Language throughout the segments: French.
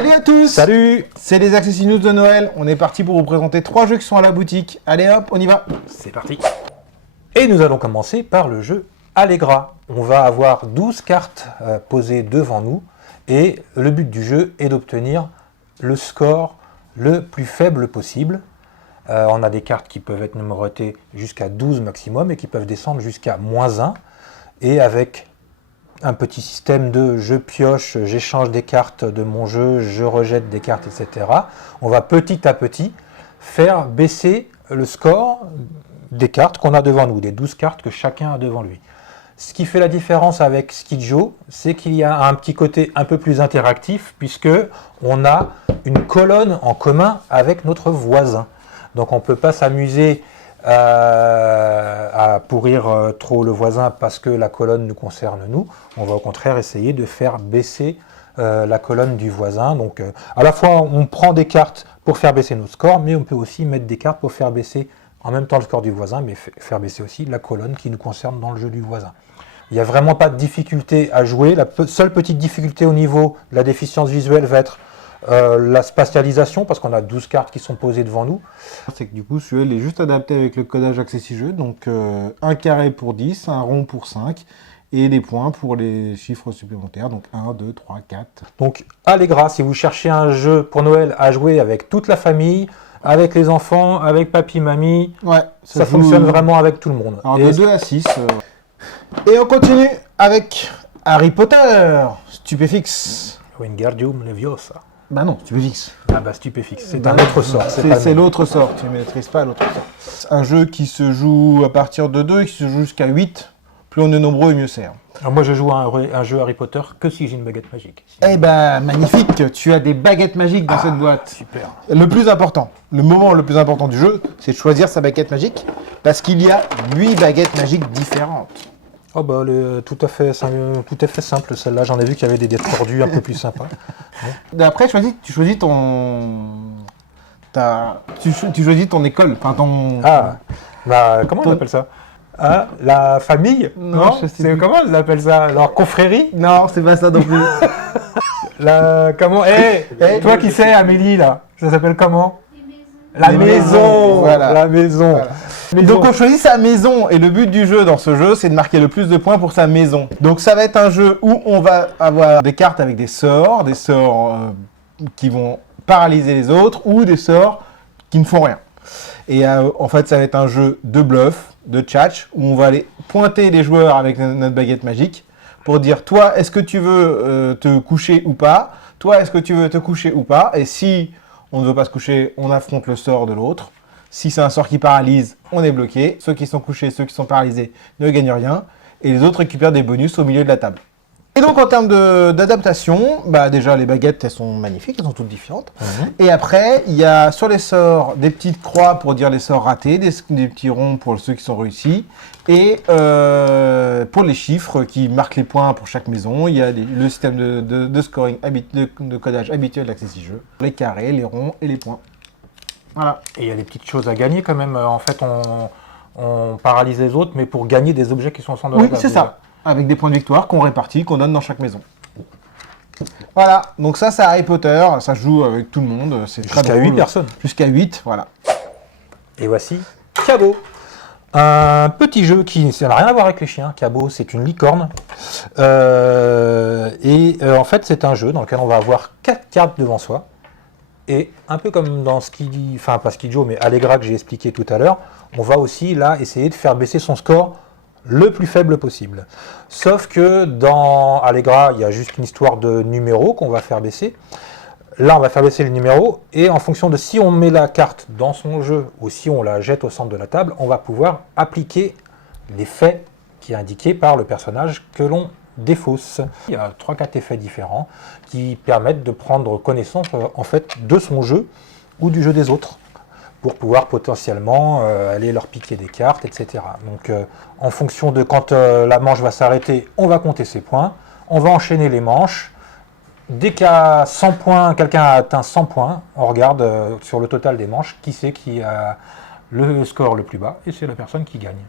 Salut à tous. Salut. C'est les Accessi News de Noël. On est parti pour vous présenter 3 jeux qui sont à la boutique. Allez hop, on y va. C'est parti. Et nous allons commencer par le jeu Allegra. On va avoir 12 cartes posées devant nous. Et le but du jeu est d'obtenir le score le plus faible possible. On a des cartes qui peuvent être numérotées jusqu'à 12 maximum et qui peuvent descendre jusqu'à -1. Et avec un petit système de je pioche, j'échange des cartes de mon jeu, je rejette des cartes, etc. On va petit à petit faire baisser le score des cartes qu'on a devant nous, des 12 cartes que chacun a devant lui. Ce qui fait la différence avec Skidjo, c'est qu'il y a un petit côté un peu plus interactif puisque on a une colonne en commun avec notre voisin. Donc on ne peut pas s'amuser à pourrir trop le voisin parce que la colonne nous concerne nous. On va au contraire essayer de faire baisser la colonne du voisin. Donc à la fois on prend des cartes pour faire baisser nos scores, mais on peut aussi mettre des cartes pour faire baisser en même temps le score du voisin, mais faire baisser aussi la colonne qui nous concerne dans le jeu du voisin. Il n'y a vraiment pas de difficulté à jouer. La seule petite difficulté au niveau de la déficience visuelle va être la spatialisation, parce qu'on a 12 cartes qui sont posées devant nous. C'est que du coup, celui-là est juste adapté avec le codage Accessi Jeux. Donc un carré pour 10, un rond pour 5 et des points pour les chiffres supplémentaires. Donc 1, 2, 3, 4. Donc Allegra, si vous cherchez un jeu pour Noël à jouer avec toute la famille, avec les enfants, avec papy, mamie, ouais, ça fonctionne vraiment avec tout le monde. Alors de 2 à 6. Et on continue avec Harry Potter, Stupéfixe. Wingardium Leviosa. Bah non, Stupéfixe. Ah bah Stupéfixe, c'est un autre sort. C'est l'autre sort, tu ne maîtrises pas l'autre sort. C'est un jeu qui se joue à partir de 2 et qui se joue jusqu'à 8. Plus on est nombreux, mieux c'est. Alors moi je joue à un jeu Harry Potter que si j'ai une baguette magique. Eh ben magnifique, tu as des baguettes magiques dans cette boîte. Super. Le plus important, le moment le plus important du jeu, c'est de choisir sa baguette magique, parce qu'il y a 8 baguettes magiques différentes. Oh bah tout à fait simple celle-là, j'en ai vu qu'il y avait des tordus un peu plus sympas. Après tu choisis tu choisis ton école, enfin ton... Ah, bah comment on appelle ça? Ah, la famille? Non, c'est comment on appelle ça? Alors confrérie? Non, c'est pas ça non plus. Comment? Toi qui sais Amélie là, ça s'appelle comment? La maison. Voilà. La maison. Voilà. Donc on choisit sa maison et le but du jeu dans ce jeu c'est de marquer le plus de points pour sa maison. Donc ça va être un jeu où on va avoir des cartes avec des sorts qui vont paralyser les autres ou des sorts qui ne font rien. Et en fait ça va être un jeu de bluff, de tchatch, où on va aller pointer les joueurs avec notre baguette magique pour dire toi est-ce que tu veux te coucher ou pas, toi est-ce que tu veux te coucher ou pas, et si on ne veut pas se coucher on affronte le sort de l'autre. Si c'est un sort qui paralyse, on est bloqué. Ceux qui sont couchés, ceux qui sont paralysés ne gagnent rien. Et les autres récupèrent des bonus au milieu de la table. Et donc en termes d'adaptation, bah déjà les baguettes elles sont magnifiques, elles sont toutes différentes. Et après, il y a sur les sorts des petites croix pour dire les sorts ratés, des petits ronds pour ceux qui sont réussis. Et pour les chiffres qui marquent les points pour chaque maison, il y a le système de scoring, de codage habituel d'Accessi Jeux. Les carrés, les ronds et les points. Voilà. Et il y a des petites choses à gagner quand même. En fait, on paralyse les autres, mais pour gagner des objets qui sont au centre de la table. Oui, c'est ça. Avec des points de victoire qu'on répartit, qu'on donne dans chaque maison. Voilà. Donc ça, c'est Harry Potter. Ça se joue avec tout le monde. C'est très drôle. Jusqu'à 8 personnes. Jusqu'à 8, voilà. Et voici Cabot. Un petit jeu qui n'a rien à voir avec les chiens. Cabot, c'est une licorne. En fait, c'est un jeu dans lequel on va avoir 4 cartes devant soi. Et un peu comme dans pas Skidjo, mais Allegra que j'ai expliqué tout à l'heure, on va aussi là essayer de faire baisser son score le plus faible possible. Sauf que dans Allegra, il y a juste une histoire de numéros qu'on va faire baisser. Là, on va faire baisser les numéros, et en fonction de si on met la carte dans son jeu ou si on la jette au centre de la table, on va pouvoir appliquer l'effet qui est indiqué par le personnage que l'on défausse. Il y a 3-4 effets différents qui permettent de prendre connaissance en fait de son jeu ou du jeu des autres pour pouvoir potentiellement aller leur piquer des cartes, etc. Donc en fonction de quand la manche va s'arrêter, on va compter ses points, on va enchaîner les manches. Dès qu'à 100 points, quelqu'un a atteint 100 points, on regarde sur le total des manches qui c'est qui a le score le plus bas, et c'est la personne qui gagne.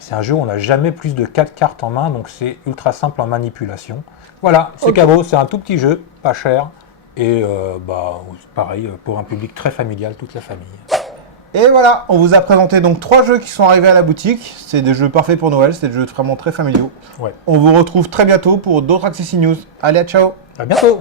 C'est un jeu où on n'a jamais plus de 4 cartes en main, donc c'est ultra simple en manipulation. Voilà, c'est Cabot, c'est un tout petit jeu, pas cher, Et pareil, pour un public très familial, toute la famille. Et voilà, on vous a présenté donc 3 jeux qui sont arrivés à la boutique. C'est des jeux parfaits pour Noël, c'est des jeux vraiment très familiaux. Ouais. On vous retrouve très bientôt pour d'autres Accessi News. Allez, à ciao! À bientôt!